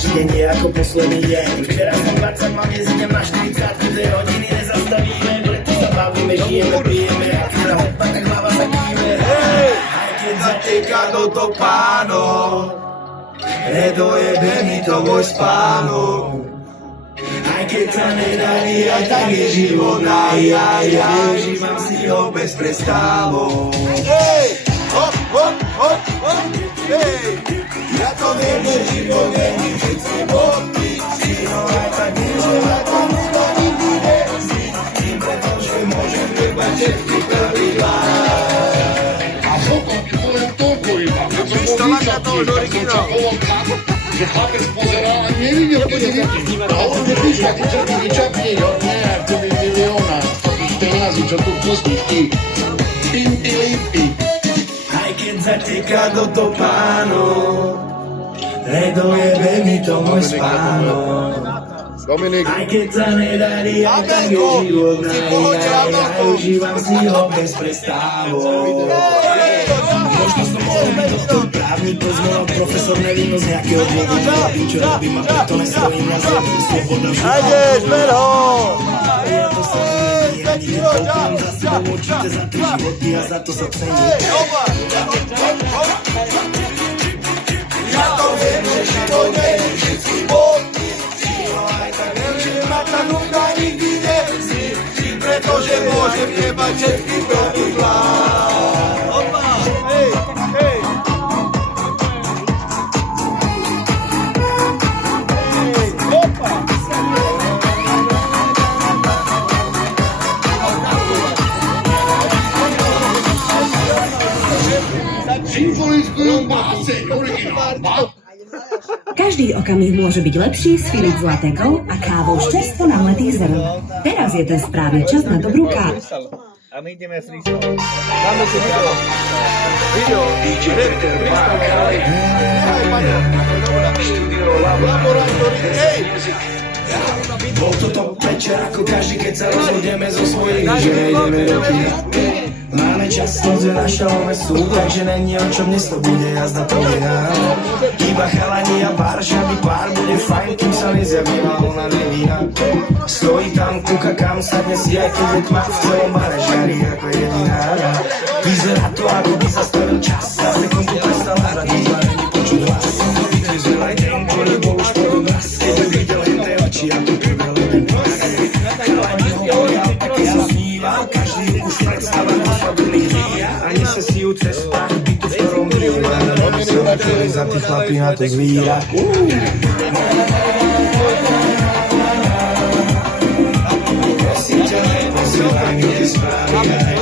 každý deň je ako posledný deň. Včera som 20, mám dnes idem na 40, 2 hodiny nezastavíme, preto sa bavíme, žijeme, pijeme, a teda hopá, tak hlava sa kýve. Aj keď zateká do topánov, nedojebe mi to môj spánok. Aj keď sa nedarí, aj tak je život, ja užívam si ho bez prestávok. Hop, hop, hop, hop, hej! Ja to viem, že život není všetci bodky, no aj tak nie, že ma to nedá nikdy neziť, tým pretože môžem nebať všetky pravidlá. A potom len toľko iba. Instalácia toho žorikina. Že chlapec pozerá a nevidel, keď je vypíš. A on nepíš, a ty čo tu vyčapni, ne, to by milióna, takých peniazí, čo tu pustíš, ty. Pinty, limpy. Aj keď zateká do topánok, nedojebe mi to môj spánok. Dominik. Aj keď sa nedarí, aj tak je život, ja užívam si ho bez prestávok. Možno som mohol byť doktor, právnik, pozvolal profesor, nevím z nejakého dôvodu, robím, čo robím a preto nestojím na zemi, sloboda v živote. Najdeš, ver ho! Ja to sa nemení, ani nekoukám za sebou určite za 3 životy a za to sa cení. Ja to viem, že život není všetci bodky, no aj tak viem, že ma tá nuka nikdy nevzí, pretože môžem nebať všetky pravidlá. Opa, hej, hej! Hej, opa! Symfonickú báseň, originál. Každý okamih môže byť lepší s Filip Zlatékou a kávou z čerstvo namletých zrn. Teraz je ten správny čas na dobrú kávu. A my ideme freestyle. Dáme si video. Video. Freestyle. Nehaj, Paňo. Laboratóri. Hej! Bol toto večer ako každý, keď sa rozhodneme zo svojich, že nejdeme roky. Máme čas, že naša sú, takže není o čom, dnes to bude jazda povinná. Iba chalani a baršami pár, bude fajn, kým sa nezjavila ona nevína. Stojí tam, kúka kam sa dnes je, keď je tma v celom bare, žiari ako jediná. Vyzerá to, ako by zastavil čas, za sekundu prestala hrať, nezva není počuť hlas. Vyzerá aj ten, ktorý bol už potom raz, keď videl len tie oči a tu pribel len hlas. Chalani hovoria, tak ja snívam, každý už predstavá posledných chvíľ, ani sa si ju cesta, bytu v ktorom býva. Za tých chlapí na to zvíra. Prosím ťa, neposílaj mi tie správy,